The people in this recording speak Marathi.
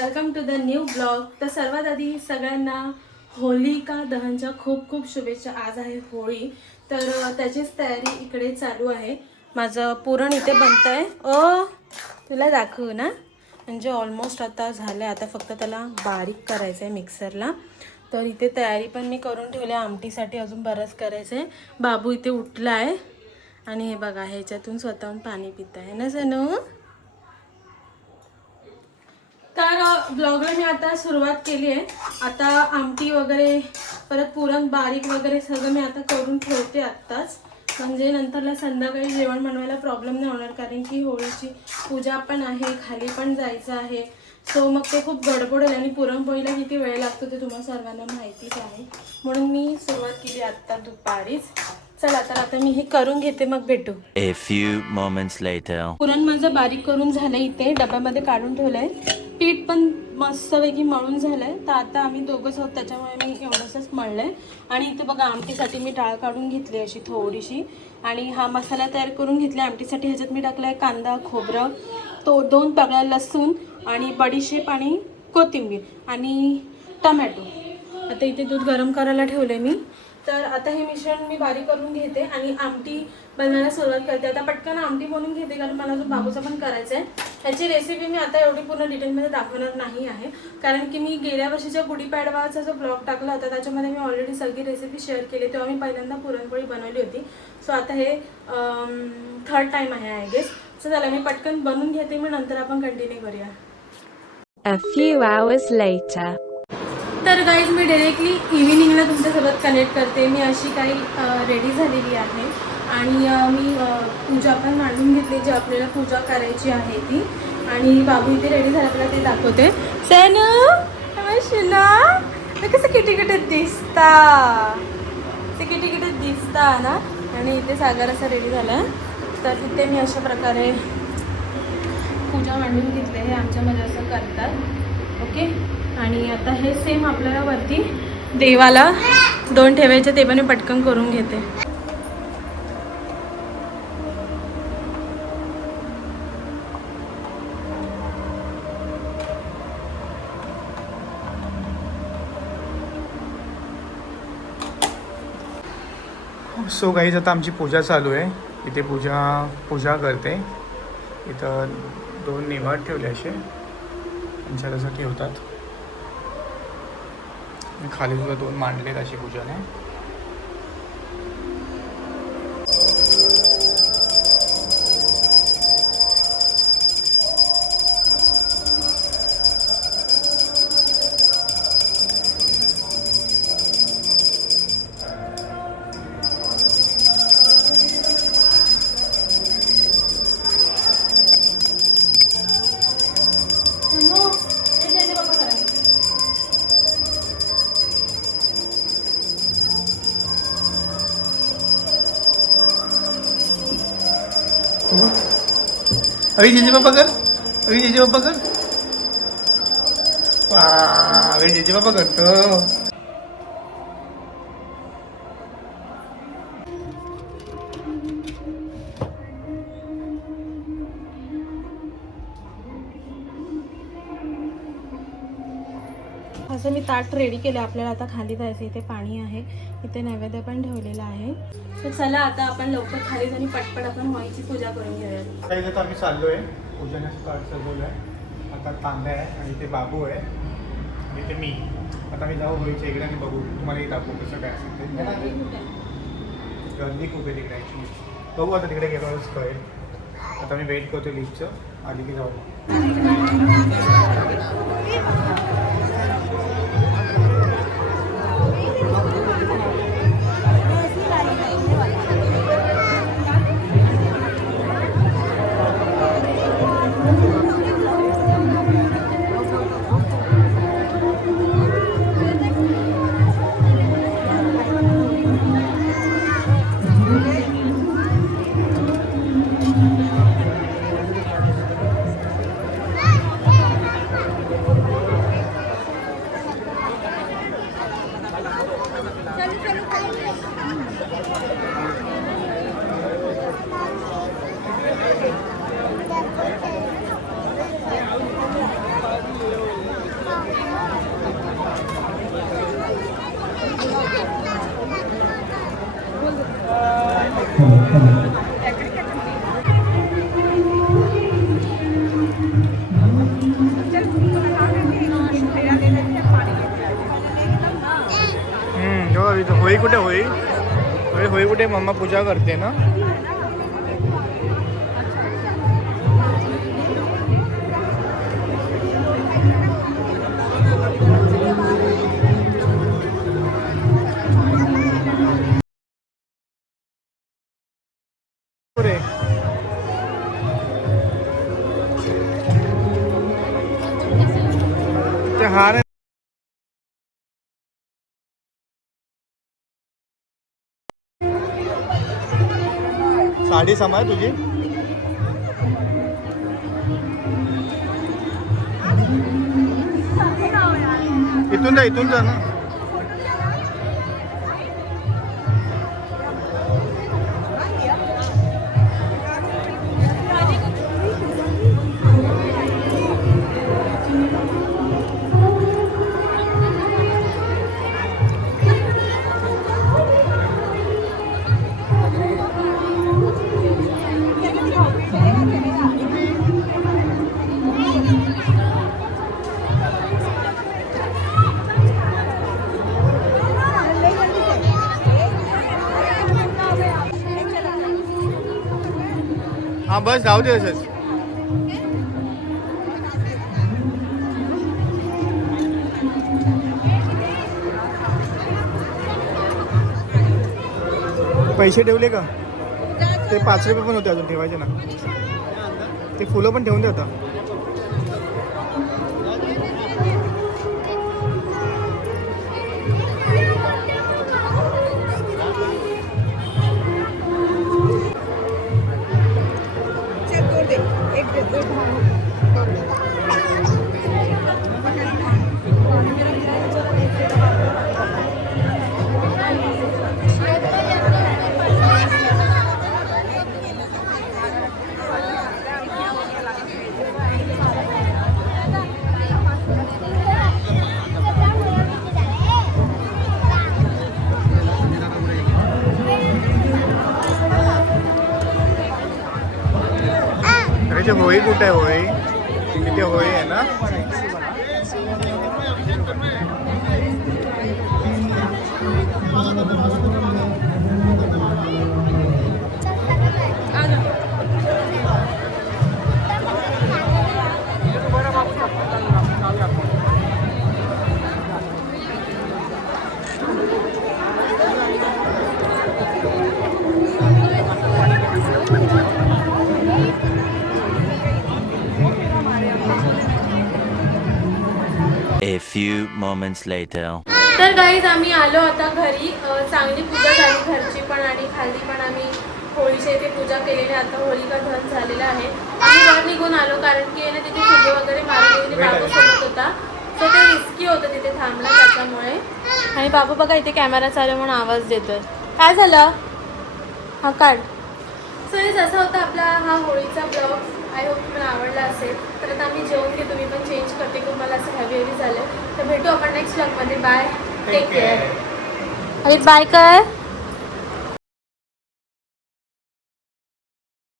Welcome to the new blog. तर सर्वात आधी सगळ्यांना होलिका दहनच्या खूप खूप शुभेच्छा. आज आहे होळी, तर त्याचीच तयारी इकडे चालू आहे. माझं पुरण इथे बनतं आहे. तुला दाखवू ना, म्हणजे ऑलमोस्ट आता झालं आहे. आता फक्त त्याला बारीक करायचं आहे मिक्सरला. तर इथे तयारी पण मी करून ठेवली आहे. आमटीसाठी अजून बरंच करायचं आहे. बाबू इथे उठला आहे आणि हे बघा ह्याच्यातून स्वतःहून पाणी पित आहे ना सनू. तर ब्लॉगला मी आता सुरुवात केली आहे. आता आमटी वगैरे परत पुरण बारीक वगैरे सगळं मी आता करून ठेवते आत्ताच, म्हणजे नंतरला संध्याकाळी जेवण बनवायला प्रॉब्लेम नाही होणार. कारण की होळीची पूजा पण आहे, खाली पण जायचं आहे. सो मग ते खूप गडबड आहे आणि पुरणपोळीला किती वेळ लागतो ते तुम्हाला सर्वांना माहितीच आहे. म्हणून मी सुरुवात केली आत्ता दुपारीच. चला तर आता मी हे करून घेते, मग भेटू. A few moments later. पुरण माझं बारीक करून झालं, इथे डब्यामध्ये काढून ठेवलंय. पीठ पण मस्तपैकी मळून झालंय. तर आता आम्ही दोघंच आहोत त्याच्यामुळे मी एवढंसच मळलंय. आणि इथे बघा आमटीसाठी मी डाळ काढून घेतली अशी थोडीशी, आणि हा मसाला तयार करून घेतला आमटीसाठी. ह्याच्यात मी टाकलाय कांदा, खोबरं, 2 पाकळ्या लसूण आणि बडीशेप आणि कोथिंबीर आणि टमॅटो. आता इथे दूध गरम करायला ठेवले मी. तर आता हे मिश्रण मी बारीक करून घेते आणि आमटी बनवायला सुरुवात करते. आता पटकन आमटी बनवून घेते कारण मला अजून बाबूचा पण करायचा आहे. ह्याची रेसिपी मी आता एवढी पूर्ण डिटेलमध्ये दाखवणार नाही आहे, कारण की मी गेल्या वर्षीच्या गुढीपाडवाचा जो ब्लॉग टाकला होता त्याच्यामध्ये मी ऑलरेडी सगळी रेसिपी शेअर केली. तेव्हा मी पहिल्यांदा पुरणपोळी बनवली होती. सो आता हे 3rd टाइम आहे आय गेस. सो चला मी पटकन बनवून घेते, मग नंतर आपण कंटिन्यू करूया. A few hours later. तर गाईज मी डायरेक्टली इव्हिनिंगला तुमच्यासोबत कनेक्ट करते. मी अशी काही रेडी झालेली आहे आणि मी पूजा पण मांडून घेतली, जी आपल्याला पूजा करायची आहे ती. आणि बाबू इथे रेडी झाला, आपल्याला ते दाखवते. सनू शिना कसं किटकिटत दिसता, ते किटकिटत दिसता ना. आणि इथे सागर असा रेडी झाला. तर इथे मी अशा प्रकारे पूजा मांडून घेतली. हे आमच्यामध्ये असं करतात, ओके. आणि आता हे सेम आपल्याला वरती देवाला 2 ठेवायचे, ते पण मी पटकन करून घेते. सो गाईज आता आमची पूजा चालू आहे. इथे पूजा करते. इथं 2 निवाड ठेवले असे त्यांच्यात असं ठेवतात. खाली सुद्धा 2 मांडलेत अशी पूजाने. अभी जेजे पापा कर, अभी जेजे पापा कर. वा, अभी जेजे पापा करतो. असं मी ताट रेडी केलं. आपल्याला आता खाली जायचं. इथे पाणी आहे, इथे नैवेद्य पण ठेवलेला आहे. तर चला आता आपण लवकर खाली जाऊन पटपट आपण होळीची पूजा करून घेऊया. काही आता आम्ही चाललो आहे. पूजाने ताट सजवलं आहे. आता तांब्या आहे आणि इथे बाबू आहे आणि इथे मी. आता मी जाऊ होळीच्या इकडे आणि बघू, तुम्हालाही दाखवू कसं काय असेल ते. गर्दी खूप आहे तिकडे ॲक्च्युली. बघू आता तिकडे गेल्यावरच कळेल. आता मी वेट करतो लिफ्टचं, आधी की जाऊ. होळी कुठे होळी होळी कुठे मम्मा पूजा करते ना. पुढे ते हार आहे. साडी समाय तुझी. इथून जा ना. हा बस जाऊ दे असंच. पैसे ठेवले का? ते 5 रुपये पण होते अजून ठेवायचे ना. ते फुलं पण ठेवून दे आता. होळी कुठे आहे? होळी तिथे होळी आहे ना. A few moments later. तर गाईज आम्ही आलो आता घरी. चांगली पूजा झाली घरची पण आणि खाली पण आम्ही होळीच्या इथे पूजा केलेली. आता होळीचा दहन झालेला आहे. आम्ही वर निघून आलो कारण की ना तिथे फुगे वगैरे मारलेले बाबू सोबत होता. तर ते रिस्की होतं तिथे थांबला त्याच्यामुळे. आणि बाबू बघा इथे कॅमेरा चालू म्हणून आवाज देतोय. काय झालं? हा काढ. सो जसा होता आपला हा होळीचा ब्लॉग. आय होप तुम्हाला आवडला असेल. तर आता आम्ही जेवण घेतो. मी पण चेंज करते खूप मला असं हेवी हेवी झालं. तर भेटू आपण नेक्स्ट ब्लॉगमध्ये. बाय. Take care. अरे बाय कर.